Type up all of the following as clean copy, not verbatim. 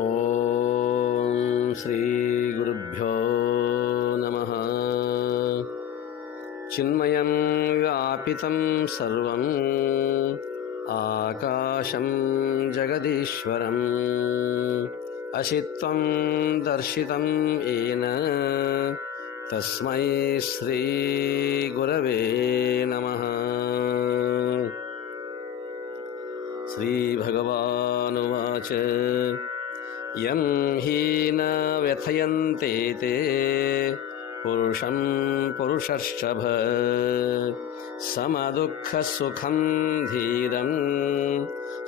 ಓಂ ಶ್ರೀ ಗುರುಭ್ಯೋ ನಮಃ. ಚಿನ್ಮಯಂ ವ್ಯಾಪಿತಂ ಸರ್ವಂ ಆಕಾಶಂ ಜಗದೀಶ್ವರಂ ಅಸಿತ್ವಂ ದರ್ಶಿತಂ ಯೇನ ತಸ್ಮೈ ಶ್ರೀ ಗುರವೇ ನಮಃ. ಶ್ರೀ ಭಗವಾನುವಾಚ ಯಂ ಹೀನ ವ್ಯಥಯಂತೆ ತೇ ಪುರುಷಂ ಪುರುಷರ್ಷಭ ಸಮದುಃಖ ಸುಖಂ ಧೀರಂ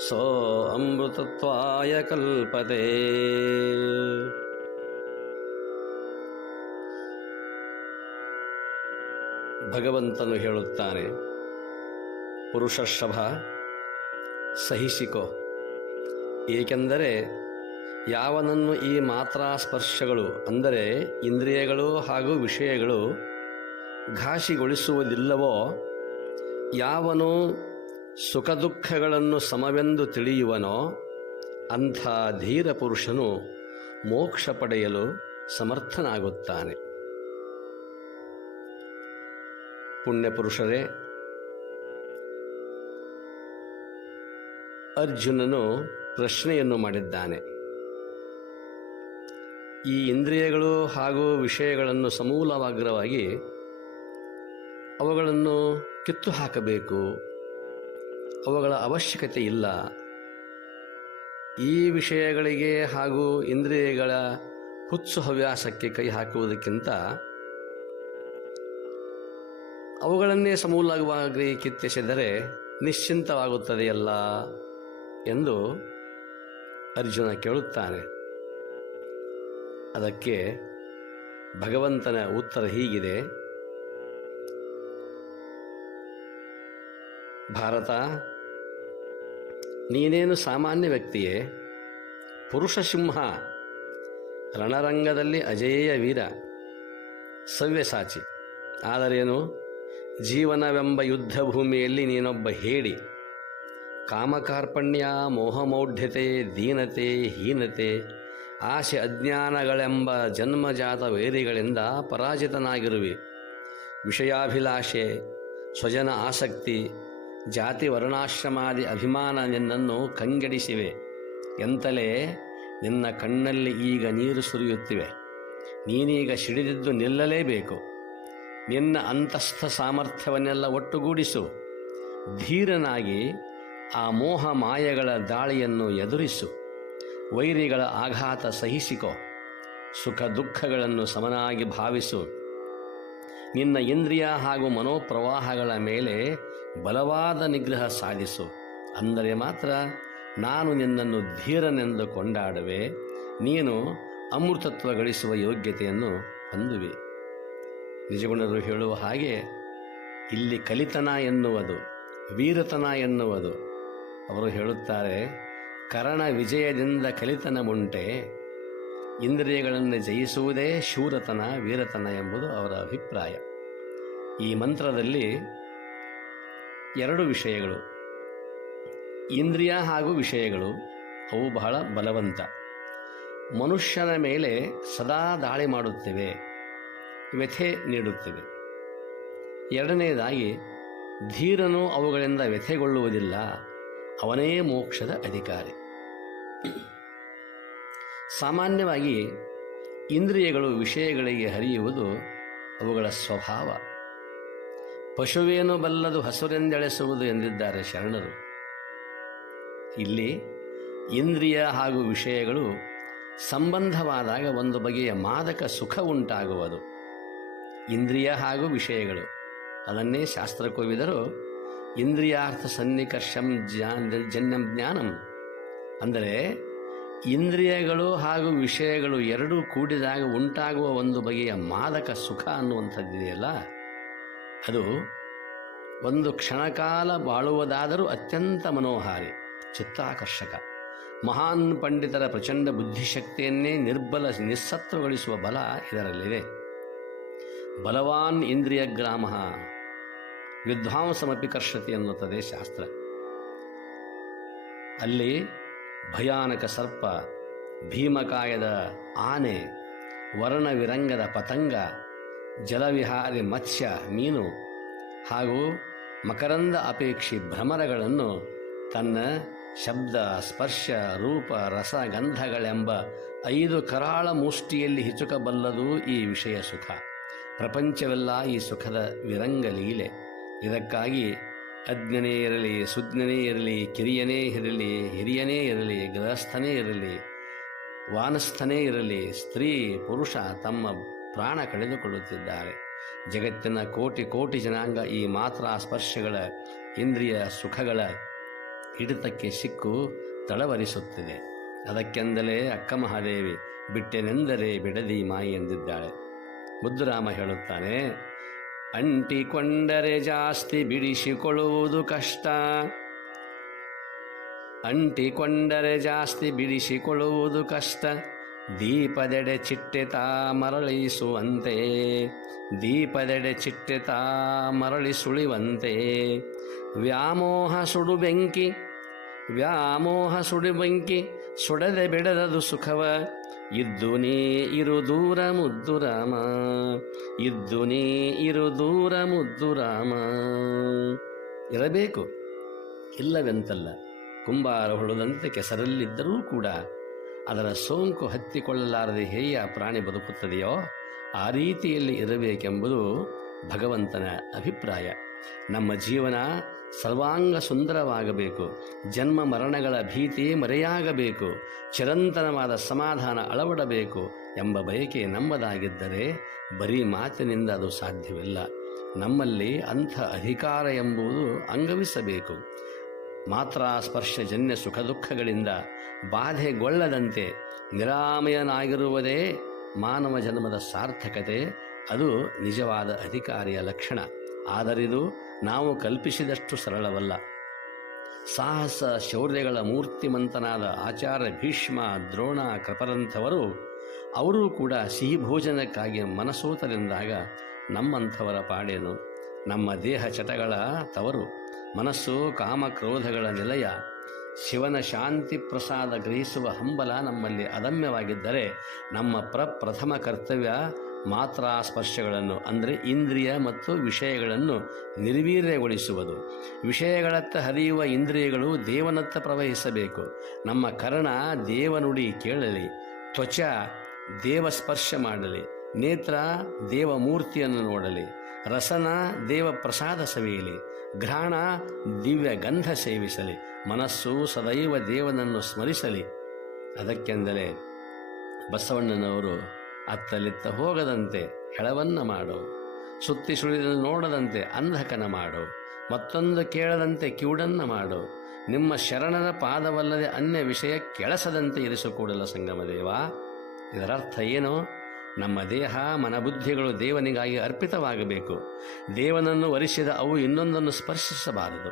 ಸೋ ಅಮೃತತ್ವಾಯ ಕಲ್ಪತೆ. ಭಗವಂತನು ಹೇಳುತ್ತಾನೆ, ಪುರುಷರ್ಷಭ ಸಹಿಸಿಕೋ, ಏಕೆಂದರೆ ಯಾವನನ್ನು ಈ ಮಾತ್ರಾ ಸ್ಪರ್ಶಗಳು ಅಂದರೆ ಇಂದ್ರಿಯಗಳು ಹಾಗೂ ವಿಷಯಗಳು ಘಾಸಿಗೊಳಿಸುವುದಿಲ್ಲವೋ, ಯಾವನು ಸುಖ ದುಃಖಗಳನ್ನು ಸಮವೆಂದು ತಿಳಿಯುವನೋ ಅಂಥ ಧೀರ ಪುರುಷನು ಮೋಕ್ಷ ಪಡೆಯಲು ಸಮರ್ಥನಾಗುತ್ತಾನೆ. ಪುಣ್ಯಪುರುಷರೇ, ಅರ್ಜುನನು ಪ್ರಶ್ನೆಯನ್ನು ಮಾಡಿದ್ದಾನೆ. ಈ ಇಂದ್ರಿಯಗಳು ಹಾಗೂ ವಿಷಯಗಳನ್ನು ಸಮೂಲವಾಗ್ರವಾಗಿ ಅವುಗಳನ್ನು ಕಿತ್ತು ಹಾಕಬೇಕು, ಅವುಗಳ ಅವಶ್ಯಕತೆ ಇಲ್ಲ. ಈ ವಿಷಯಗಳಿಗೆ ಹಾಗೂ ಇಂದ್ರಿಯಗಳ ಹುಚ್ಚು ಹವ್ಯಾಸಕ್ಕೆ ಕೈ ಹಾಕುವುದಕ್ಕಿಂತ ಅವುಗಳನ್ನೇ ಸಮೂಲವಾಗಿ ಕಿತ್ತೆಸೆದರೆ ನಿಶ್ಚಿಂತವಾಗುತ್ತದೆಯಲ್ಲ ಎಂದು ಅರ್ಜುನ ಕೇಳುತ್ತಾನೆ. ಅದಕ್ಕೆ ಭಗವಂತನ ಉತ್ತರ ಹೀಗಿದೆ: ಭಾರತ, ನೀನೇನು ಸಾಮಾನ್ಯ ವ್ಯಕ್ತಿಯೇ? ಪುರುಷ ಸಿಂಹ, ರಣರಂಗದಲ್ಲಿ ಅಜೇಯ ವೀರ, ಸವ್ಯಸಾಚಿ. ಆದರೇನು, ಜೀವನವೆಂಬ ಯುದ್ಧ ಭೂಮಿಯಲ್ಲಿ ನೀನೊಬ್ಬ ಹೇಡಿ. ಕಾಮಕಾರ್ಪಣ್ಯ, ಮೋಹಮೌಢ್ಯತೆ, ದೀನತೆ, ಹೀನತೆ, ಆಸೆ, ಅಜ್ಞಾನಗಳೆಂಬ ಜನ್ಮಜಾತ ವೈರಿಗಳಿಂದ ಪರಾಜಿತನಾಗಿರುವೆ. ವಿಷಯಾಭಿಲಾಷೆ, ಸ್ವಜನ ಆಸಕ್ತಿ, ಜಾತಿ ವರ್ಣಾಶ್ರಮಾದಿ ಅಭಿಮಾನ ನಿನ್ನನ್ನು ಕಂಗೆಡಿಸಿವೆ. ಎಂತಲೇ ನಿನ್ನ ಕಣ್ಣಲ್ಲಿ ಈಗ ನೀರು ಸುರಿಯುತ್ತಿವೆ. ನೀನೀಗ ಸಿಡಿದಿದ್ದು ನಿಲ್ಲಲೇಬೇಕು. ನಿನ್ನ ಅಂತಸ್ಥ ಸಾಮರ್ಥ್ಯವನ್ನೆಲ್ಲ ಒಟ್ಟುಗೂಡಿಸು. ಧೀರನಾಗಿ ಆ ಮೋಹ ಮಾಯೆಗಳ ದಾಳಿಯನ್ನು ಎದುರಿಸು. ವೈರಿಗಳ ಆಘಾತ ಸಹಿಸಿಕೋ. ಸುಖ ದುಃಖಗಳನ್ನು ಸಮನಾಗಿ ಭಾವಿಸು. ನಿನ್ನ ಇಂದ್ರಿಯ ಹಾಗೂ ಮನೋಪ್ರವಾಹಗಳ ಮೇಲೆ ಬಲವಾದ ನಿಗ್ರಹ ಸಾಧಿಸು. ಅಂದರೆ ಮಾತ್ರ ನಾನು ನಿನ್ನನ್ನು ಧೀರನೆಂದು ಕೊಂಡಾಡುವೆ. ನೀನು ಅಮೃತತ್ವ ಗಳಿಸುವ ಯೋಗ್ಯತೆಯನ್ನು ಹೊಂದುವೆ. ನಿಜಗುಣರು ಹೇಳುವ ಹಾಗೆ ಇಲ್ಲಿ ಕಲಿತನ ಎನ್ನುವುದು, ವೀರತನ ಎನ್ನುವುದು. ಅವರು ಹೇಳುತ್ತಾರೆ, ಕರಣ ವಿಜಯದಿಂದ ಕಲಿತನ ಮುಂಟೆ, ಇಂದ್ರಿಯಗಳನ್ನು ಜಯಿಸುವುದೇ ಶೂರತನ, ವೀರತನ ಎಂಬುದು ಅವರ ಅಭಿಪ್ರಾಯ. ಈ ಮಂತ್ರದಲ್ಲಿ ಎರಡು ವಿಷಯಗಳು, ಇಂದ್ರಿಯ ಹಾಗೂ ವಿಷಯಗಳು, ಅವು ಬಹಳ ಬಲವಂತ. ಮನುಷ್ಯನ ಮೇಲೆ ಸದಾ ದಾಳಿ ಮಾಡುತ್ತಿವೆ, ವ್ಯಥೆ ನೀಡುತ್ತಿವೆ. ಎರಡನೆಯದಾಗಿ, ಧೀರನು ಅವುಗಳಿಂದ ವ್ಯಥೆಗೊಳ್ಳುವುದಿಲ್ಲ, ಅವನೇ ಮೋಕ್ಷದ ಅಧಿಕಾರಿ. ಸಾಮಾನ್ಯವಾಗಿ ಇಂದ್ರಿಯಗಳು ವಿಷಯಗಳಿಗೆ ಹರಿಯುವುದು ಅವುಗಳ ಸ್ವಭಾವ. ಪಶುವೇನು ಬಲ್ಲದು ಹಸುರೆಂದೆಳೆಸುವುದು ಎಂದಿದ್ದಾರೆ ಶರಣರು. ಇಲ್ಲಿ ಇಂದ್ರಿಯ ಹಾಗೂ ವಿಷಯಗಳು ಸಂಬಂಧವಾದಾಗ ಒಂದು ಬಗೆಯ ಮಾದಕ ಸುಖ ಉಂಟಾಗುವುದು. ಇಂದ್ರಿಯ ಹಾಗೂ ವಿಷಯಗಳು, ಅದನ್ನೇ ಶಾಸ್ತ್ರಕೋವಿದರು ಇಂದ್ರಿಯಾರ್ಥ ಸನ್ನಿಕರ್ಷಂ ಜನ್ಯಂ ಜ್ಞಾನಂ, ಅಂದರೆ ಇಂದ್ರಿಯಗಳು ಹಾಗೂ ವಿಷಯಗಳು ಎರಡೂ ಕೂಡಿದಾಗ ಉಂಟಾಗುವ ಒಂದು ಬಗೆಯ ಮಾದಕ ಸುಖ ಅನ್ನುವಂಥದ್ದಿದೆಯಲ್ಲ, ಅದು ಒಂದು ಕ್ಷಣಕಾಲ ಬಾಳುವುದಾದರೂ ಅತ್ಯಂತ ಮನೋಹಾರಿ, ಚಿತ್ತಾಕರ್ಷಕ. ಮಹಾನ್ ಪಂಡಿತರ ಪ್ರಚಂಡ ಬುದ್ಧಿಶಕ್ತಿಯನ್ನೇ ನಿಸ್ಸತ್ವಗೊಳಿಸುವ ಬಲ ಇದರಲ್ಲಿದೆ. ಬಲವಾನ್ ಇಂದ್ರಿಯ ಗ್ರಾಮ ವಿದ್ವಾಂಸಮಪಿ ಕರ್ಷತಿ ಎನ್ನುತ್ತದೆ ಶಾಸ್ತ್ರ. ಅಲ್ಲಿ ಭಯಾನಕ ಸರ್ಪ, ಭೀಮಕಾಯದ ಆನೆ, ವರ್ಣವಿರಂಗದ ಪತಂಗ, ಜಲವಿಹಾರಿ ಮತ್ಸ್ಯ ಮೀನು ಹಾಗೂ ಮಕರಂದ ಅಪೇಕ್ಷಿ ಭ್ರಮರಗಳನ್ನು ತನ್ನ ಶಬ್ದ, ಸ್ಪರ್ಶ, ರೂಪ, ರಸ, ಗಂಧಗಳೆಂಬ 5 ಕರಾಳ ಮುಷ್ಟಿಯಲ್ಲಿ ಹಿಚುಕಬಲ್ಲದು ಈ ವಿಷಯ ಸುಖ. ಪ್ರಪಂಚವೆಲ್ಲ ಈ ಸುಖದ ವಿರಂಗಲೀಲೆ. ಇದಕ್ಕಾಗಿ ಅಜ್ಞನೇ ಇರಲಿ, ಸುಜ್ಞನೇ ಇರಲಿ, ಕಿರಿಯನೇ ಇರಲಿ, ಹಿರಿಯನೇ ಇರಲಿ, ಗೃಹಸ್ಥನೇ ಇರಲಿ, ವಾನಸ್ಥನೇ ಇರಲಿ, ಸ್ತ್ರೀ ಪುರುಷ ತಮ್ಮ ಪ್ರಾಣ ಕಳೆದುಕೊಳ್ಳುತ್ತಿದ್ದಾರೆ. ಜಗತ್ತಿನ ಕೋಟಿ ಕೋಟಿ ಜನಾಂಗ ಈ ಮಾತ್ರ ಸ್ಪರ್ಶಗಳ ಇಂದ್ರಿಯ ಸುಖಗಳ ಹಿಡಿತಕ್ಕೆ ಸಿಕ್ಕು ತಳವರಿಸುತ್ತಿದೆ. ಅದಕ್ಕೆಂದಲೇ ಅಕ್ಕ ಮಹಾದೇವಿ ಬಿಟ್ಟೆನೆಂದರೆ ಬಿಡದಿ ಮಾಯಿ ಎಂದಿದ್ದಾಳೆ. ಮುದ್ದುರಾಮ ಹೇಳುತ್ತಾನೆ, ಅಂಟಿಕೊಂಡರೆ ಜಾಸ್ತಿ ಬಿಡಿಸಿಕೊಳ್ಳುವುದು ಕಷ್ಟ, ಅಂಟಿಕೊಂಡರೆ ಜಾಸ್ತಿ ಬಿಡಿಸಿಕೊಳ್ಳುವುದು ಕಷ್ಟ, ದೀಪದೆಡೆ ಚಿಟ್ಟೆ ತಾ ಮರಳಿಸುವಂತೆ, ದೀಪದೆಡೆ ಚಿಟ್ಟೆ ತಾ ಮರಳಿಸುಳಿವಂತೆ, ವ್ಯಾಮೋಹ ಸುಡು ಬೆಂಕಿ, ವ್ಯಾಮೋಹ ಸುಡು ಬೆಂಕಿ ಸುಡದೆ ಬಿಡದದು ಸುಖವ, ಇದ್ದು ನೀ ಇರು ದೂರ ಮುದ್ದು ರಾಮ, ಇದ್ದು ನೀ ಇರು ದೂರ ಮುದ್ದು ರಾಮ. ಇರಬೇಕು, ಇಲ್ಲವೆಂತಲ್ಲ. ಕುಂಬಾರ ಹೊಳದಂತೆ ಕೆಸರಲ್ಲಿದ್ದರೂ ಕೂಡ ಅದರ ಸೋಂಕು ಹತ್ತಿಕೊಳ್ಳಲಾರದೆ ಹೇಯ ಪ್ರಾಣಿ ಬದುಕುತ್ತದೆಯೋ ಆ ರೀತಿಯಲ್ಲಿ ಇರಬೇಕೆಂಬುದು ಭಗವಂತನ ಅಭಿಪ್ರಾಯ. ನಮ್ಮ ಜೀವನ ಸರ್ವಾಂಗ ಸುಂದರವಾಗಬೇಕು, ಜನ್ಮ ಮರಣಗಳ ಭೀತಿ ಮರೆಯಾಗಬೇಕು, ಚಿರಂತನವಾದ ಸಮಾಧಾನ ಅಳವಡಬೇಕು ಎಂಬ ಬಯಕೆ ನಮ್ಮದಾಗಿದ್ದರೆ ಬರೀ ಮಾತಿನಿಂದ ಅದು ಸಾಧ್ಯವಿಲ್ಲ. ನಮ್ಮಲ್ಲಿ ಅಂಥ ಅಧಿಕಾರ ಎಂಬುದು ಅಂಗವಿಸಬೇಕು. ಮಾತ್ರ ಸ್ಪರ್ಶಜನ್ಯ ಸುಖ ದುಃಖಗಳಿಂದ ಬಾಧೆಗೊಳ್ಳದಂತೆ ನಿರಾಮಯನಾಗಿರುವುದೇ ಮಾನವ ಜನ್ಮದ ಸಾರ್ಥಕತೆ. ಅದು ನಿಜವಾದ ಅಧಿಕಾರಿಯ ಲಕ್ಷಣ. ಆದರಿದು ನಾವು ಕಲ್ಪಿಸಿದಷ್ಟು ಸರಳವಲ್ಲ. ಸಾಹಸ ಶೌರ್ಯಗಳ ಮೂರ್ತಿಮಂತನಾದ ಆಚಾರ್ಯ ಭೀಷ್ಮ, ದ್ರೋಣ, ಕೃಪರಂಥವರು ಅವರೂ ಕೂಡ ಸಿಹಿ ಭೋಜನಕ್ಕಾಗಿ ಮನಸೋತರೆಂದಾಗ ನಮ್ಮಂಥವರ ಪಾಡೇನು? ನಮ್ಮ ದೇಹ ಚಟಗಳ ತವರು, ಮನಸ್ಸು ಕಾಮಕ್ರೋಧಗಳ ನಿಲಯ, ಶಿವನ ಶಾಂತಿ ಪ್ರಸಾದ ಗ್ರಹಿಸುವ ಹಂಬಲ ನಮ್ಮಲ್ಲಿ ಅದಮ್ಯವಾಗಿದ್ದರೆ ನಮ್ಮ ಪ್ರಥಮ ಕರ್ತವ್ಯ ಮಾತ್ರ ಸ್ಪರ್ಶಗಳನ್ನು ಅಂದರೆ ಇಂದ್ರಿಯ ಮತ್ತು ವಿಷಯಗಳನ್ನು ನಿರ್ವೀರ್ಯಗೊಳಿಸುವುದು. ವಿಷಯಗಳತ್ತ ಹರಿಯುವ ಇಂದ್ರಿಯಗಳು ದೇವನತ್ತ ಪ್ರವಹಿಸಬೇಕು. ನಮ್ಮ ಕರ್ಣ ದೇವನುಡಿ ಕೇಳಲಿ, ತ್ವಚ ದೇವಸ್ಪರ್ಶ ಮಾಡಲಿ, ನೇತ್ರ ದೇವಮೂರ್ತಿಯನ್ನು ನೋಡಲಿ, ರಸನ ದೇವ ಪ್ರಸಾದ ಸವಿಯಲಿ, ಘ್ರಾಣ ದಿವ್ಯ ಗಂಧ ಸೇವಿಸಲಿ, ಮನಸ್ಸು ಸದೈವ ದೇವನನ್ನು ಸ್ಮರಿಸಲಿ. ಅದಕ್ಕೆಂದಲೇ ಬಸವಣ್ಣನವರು ಅತ್ತಲಿತ್ತ ಹೋಗದಂತೆ ಹೆಳವನ್ನ ಮಾಡು, ಸುತ್ತಿ ಸುಳಿದು ನೋಡದಂತೆ ಅಂಧಕನ ಮಾಡು, ಮತ್ತೊಂದು ಕೇಳದಂತೆ ಕಿವುಡನ್ನ ಮಾಡು, ನಿಮ್ಮ ಶರಣರ ಪಾದವಲ್ಲದೆ ಅನ್ಯ ವಿಷಯ ಕೆಳಸದಂತೆ ಇರಿಸಿಕೊಡಲ ಸಂಗಮದೇವ. ಇದರರ್ಥ ಏನು? ನಮ್ಮ ದೇಹ ಮನಬುದ್ಧಿಗಳು ದೇವನಿಗಾಗಿ ಅರ್ಪಿತವಾಗಬೇಕು. ದೇವನನ್ನು ವರಿಸಿದ ಅವು ಇನ್ನೊಂದನ್ನು ಸ್ಪರ್ಶಿಸಬಾರದು.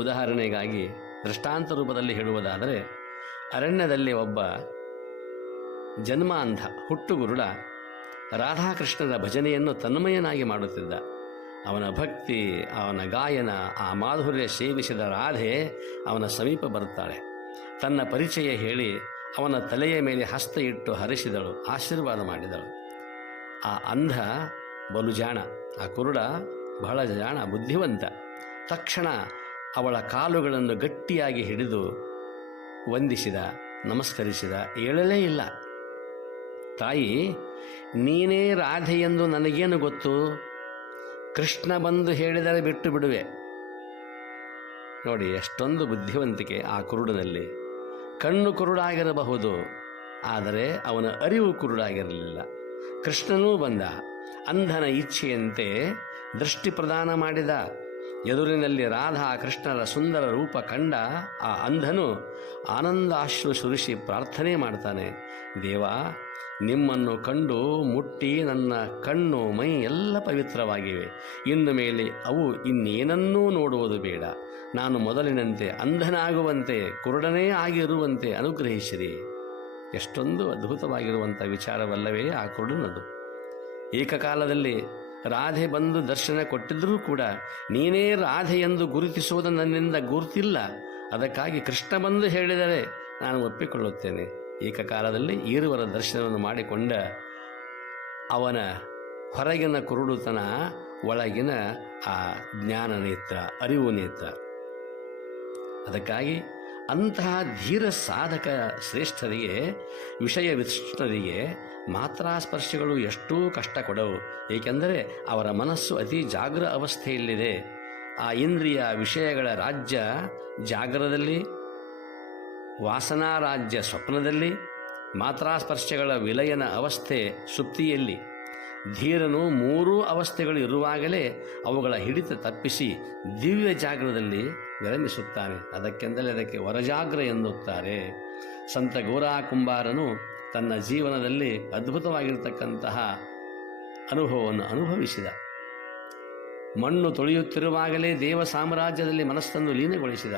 ಉದಾಹರಣೆಗಾಗಿ ದೃಷ್ಟಾಂತ ರೂಪದಲ್ಲಿ ಹೇಳುವುದಾದರೆ, ಅರಣ್ಯದಲ್ಲಿ ಒಬ್ಬ ಜನ್ಮಾಂಧ ಹುಟ್ಟುಗುರುಡ ರಾಧಾಕೃಷ್ಣರ ಭಜನೆಯನ್ನು ತನ್ಮಯನಾಗಿ ಮಾಡುತ್ತಿದ್ದ. ಅವನ ಭಕ್ತಿ, ಅವನ ಗಾಯನ, ಆ ಮಾಧುರ್ಯ ಸೇವಿಸಿದ ರಾಧೆ ಅವನ ಸಮೀಪ ಬರುತ್ತಾಳೆ. ತನ್ನ ಪರಿಚಯ ಹೇಳಿ ಅವನ ತಲೆಯ ಮೇಲೆ ಹಸ್ತ ಇಟ್ಟು ಹರಿಸಿದಳು, ಆಶೀರ್ವಾದ ಮಾಡಿದಳು. ಆ ಅಂಧ ಬಲು ಜಾಣ, ಆ ಕುರುಡ ಬಹಳ ಜಾಣ, ಬುದ್ಧಿವಂತ. ತಕ್ಷಣ ಅವಳ ಕಾಲುಗಳನ್ನು ಗಟ್ಟಿಯಾಗಿ ಹಿಡಿದು ವಂದಿಸಿದ, ನಮಸ್ಕರಿಸಿದ. ಏಳಲೇ ಇಲ್ಲ. ತಾಯಿ, ನೀನೇ ರಾಧೆ ಎಂದು ನನಗೇನು ಗೊತ್ತು? ಕೃಷ್ಣ ಬಂದು ಹೇಳಿದರೆ ಬಿಟ್ಟು ಬಿಡುವೆ. ನೋಡಿ ಎಷ್ಟೊಂದು ಬುದ್ಧಿವಂತಿಕೆ ಆ ಕುರುಡನಲ್ಲಿ. ಕಣ್ಣು ಕುರುಡಾಗಿರಬಹುದು, ಆದರೆ ಅವನ ಅರಿವು ಕುರುಡಾಗಿರಲಿಲ್ಲ. ಕೃಷ್ಣನೂ ಬಂದ, ಅಂಧನ ಇಚ್ಛೆಯಂತೆ ದೃಷ್ಟಿ ಪ್ರದಾನ ಮಾಡಿದ. ಎದುರಿನಲ್ಲಿ ರಾಧಾ ಕೃಷ್ಣರ ಸುಂದರ ರೂಪ ಕಂಡ ಆ ಅಂಧನು ಆನಂದಾಶ್ರು ಸುರಿಸಿ ಪ್ರಾರ್ಥನೆ ಮಾಡ್ತಾನೆ, ದೇವ, ನಿಮ್ಮನ್ನು ಕಂಡು ಮುಟ್ಟಿ ನನ್ನ ಕಣ್ಣು ಮೈ ಎಲ್ಲ ಪವಿತ್ರವಾಗಿವೆ. ಇನ್ನು ಮೇಲೆ ಅವು ಇನ್ನೇನನ್ನೂ ನೋಡುವುದು ಬೇಡ. ನಾನು ಮೊದಲಿನಂತೆ ಅಂಧನಾಗುವಂತೆ, ಕುರುಡನೇ ಆಗಿರುವಂತೆ ಅನುಗ್ರಹಿಸಿರಿ. ಎಷ್ಟೊಂದು ಅದ್ಭುತವಾಗಿರುವಂಥ ವಿಚಾರವಲ್ಲವೇ ಆ ಕುರುಡನದು. ಏಕಕಾಲದಲ್ಲಿ ರಾಧೆ ಬಂದು ದರ್ಶನ ಕೊಟ್ಟಿದ್ದರೂ ಕೂಡ ನೀನೇ ರಾಧೆ ಎಂದು ಗುರುತಿಸುವುದು ನನ್ನಿಂದ ಗುರುತಿಲ್ಲ. ಅದಕ್ಕಾಗಿ ಕೃಷ್ಣ ಬಂದು ಹೇಳಿದರೆ ನಾನು ಒಪ್ಪಿಕೊಳ್ಳುತ್ತೇನೆ. ಏಕಕಾಲದಲ್ಲಿ ಈರುವರ ದರ್ಶನವನ್ನು ಮಾಡಿಕೊಂಡ ಅವನ ಹೊರಗಿನ ಕುರುಡುತನ, ಒಳಗಿನ ಆ ಜ್ಞಾನ ನೇತ್ರ, ಅರಿವು ನೇತ್ರ. ಅದಕ್ಕಾಗಿ ಅಂತಹ ಧೀರ ಸಾಧಕ ಶ್ರೇಷ್ಠರಿಗೆ, ವಿಷಯ ವಿತೃಷ್ಣರಿಗೆ ಮಾತ್ರಾಸ್ಪರ್ಶಗಳು ಎಷ್ಟೂ ಕಷ್ಟ ಕೊಡವು. ಏಕೆಂದರೆ ಅವರ ಮನಸ್ಸು ಅತಿ ಜಾಗೃತ ಅವಸ್ಥೆಯಲ್ಲಿದೆ. ಆ ಇಂದ್ರಿಯ ವಿಷಯಗಳ ರಾಜ್ಯ ಜಾಗರದಲ್ಲಿ, ವಾಸನಾ ರಾಜ್ಯ ಸ್ವಪ್ನದಲ್ಲಿ, ಮಾತ್ರಾಸ್ಪರ್ಶಗಳ ವಿಲಯನ ಅವಸ್ಥೆ ಸುಪ್ತಿಯಲ್ಲಿ. ಧೀರನು ಮೂರೂ ಅವಸ್ಥೆಗಳು ಇರುವಾಗಲೇ ಅವುಗಳ ಹಿಡಿತ ತಪ್ಪಿಸಿ ದಿವ್ಯ ಜಾಗ್ರದಲ್ಲಿ ವಿರಮಿಸುತ್ತಾನೆ. ಅದಕ್ಕೆಂದಲೇ ಅದಕ್ಕೆ ವರಜಾಗ್ರ ಎನ್ನುತ್ತಾರೆ. ಸಂತ ಗೌರಾ ಕುಂಬಾರನು ತನ್ನ ಜೀವನದಲ್ಲಿ ಅದ್ಭುತವಾಗಿರತಕ್ಕಂತಹ ಅನುಭವವನ್ನು ಅನುಭವಿಸಿದ. ಮಣ್ಣು ತೊಳೆಯುತ್ತಿರುವಾಗಲೇ ದೇವ ಸಾಮ್ರಾಜ್ಯದಲ್ಲಿ ಮನಸ್ಸನ್ನು ಲೀನಗೊಳಿಸಿದ.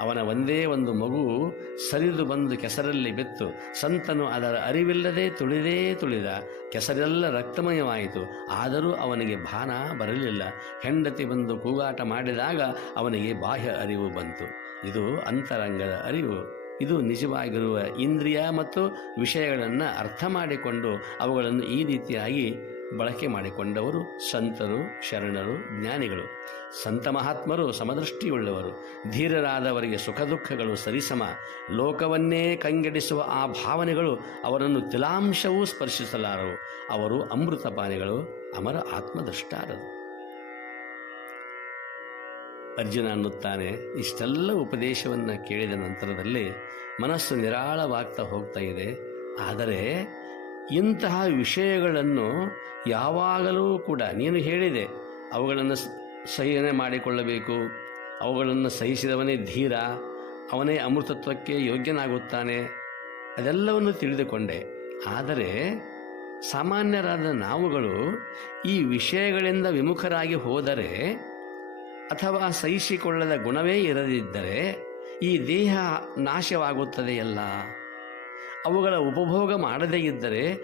ಅವನ ಒಂದೇ ಒಂದು ಮಗು ಸರಿದು ಬಂದು ಕೆಸರಲ್ಲಿ ಬಿತ್ತು. ಸಂತನು ಅದರ ಅರಿವಿಲ್ಲದೆ ತುಳಿದ. ಕೆಸರೆಲ್ಲ ರಕ್ತಮಯವಾಯಿತು. ಆದರೂ ಅವನಿಗೆ ಭಾನ ಬರಲಿಲ್ಲ. ಹೆಂಡತಿ ಬಂದು ಕೂಗಾಟ ಮಾಡಿದಾಗ ಅವನಿಗೆ ಬಾಹ್ಯ ಅರಿವು ಬಂತು. ಇದು ಅಂತರಂಗದ ಅರಿವು. ಇದು ನಿಜವಾಗಿರುವ ಇಂದ್ರಿಯ ಮತ್ತು ವಿಷಯಗಳನ್ನು ಅರ್ಥ ಮಾಡಿಕೊಂಡು ಅವುಗಳನ್ನು ಈ ರೀತಿಯಾಗಿ ಬಳಕೆ ಮಾಡಿಕೊಂಡವರು ಸಂತರು, ಶರಣರು, ಜ್ಞಾನಿಗಳು. ಸಂತ ಮಹಾತ್ಮರು ಸಮದೃಷ್ಟಿಯುಳ್ಳವರು. ಧೀರರಾದವರಿಗೆ ಸುಖ ದುಃಖಗಳು ಸರಿಸಮ. ಲೋಕವನ್ನೇ ಕಂಗೆಡಿಸುವ ಆ ಭಾವನೆಗಳು ಅವರನ್ನು ತಿಲಾಂಶವೂ ಸ್ಪರ್ಶಿಸಲಾರವು. ಅವರು ಅಮೃತಪಾನಿಗಳು, ಅಮರ ಆತ್ಮದೃಷ್ಟಾರರು. ಅರ್ಜುನ ಅನ್ನುತ್ತಾನೆ, ಇಷ್ಟೆಲ್ಲ ಉಪದೇಶವನ್ನು ಕೇಳಿದ ನಂತರದಲ್ಲಿ ಮನಸ್ಸು ನಿರಾಳವಾಗ್ತಾ ಹೋಗ್ತಾ ಇದೆ. ಆದರೆ ಇಂತಹ ವಿಷಯಗಳನ್ನು ಯಾವಾಗಲೂ ಕೂಡ ನೀನು ಹೇಳಿದೆ, ಅವುಗಳನ್ನು ಸಹನೆ ಮಾಡಿಕೊಳ್ಳಬೇಕು. ಅವುಗಳನ್ನು ಸಹಿಸಿದವನೇ ಧೀರ, ಅವನೇ ಅಮೃತತ್ವಕ್ಕೆ ಯೋಗ್ಯನಾಗುತ್ತಾನೆ. ಅದೆಲ್ಲವನ್ನು ತಿಳಿದುಕೊಂಡೆ. ಆದರೆ ಸಾಮಾನ್ಯರಾದ ನಾವುಗಳು ಈ ವಿಷಯಗಳಿಂದ ವಿಮುಖರಾಗಿ ಹೋದರೆ, ಅಥವಾ ಸಹಿಸಿಕೊಳ್ಳದ ಗುಣವೇ ಇರದಿದ್ದರೆ ಈ ದೇಹ ನಾಶವಾಗುತ್ತದೆಯಲ್ಲ. ಅವುಗಳ ಉಪಭೋಗ ಮಾಡದೇ ಇದ್ದರೆ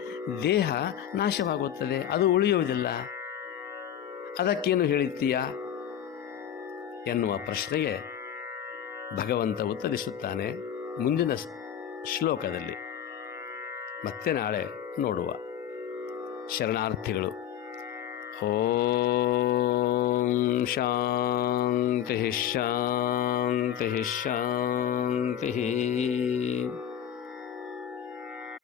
ದೇಹ ನಾಶವಾಗುತ್ತದೆ, ಅದು ಉಳಿಯುವುದಿಲ್ಲ. ಅದಕ್ಕೇನು ಹೇಳುತ್ತೀಯಾ ಎನ್ನುವ ಪ್ರಶ್ನೆಗೆ ಭಗವಂತ ಉತ್ತರಿಸುತ್ತಾನೆ ಮುಂದಿನ ಶ್ಲೋಕದಲ್ಲಿ. ಮತ್ತೆ ನಾಳೆ ನೋಡುವ. ಶರಣಾರ್ಥಿಗಳು. ಓಂ ಶಾಂತಿ ಶಾಂತಿ ಶಾಂತಿ.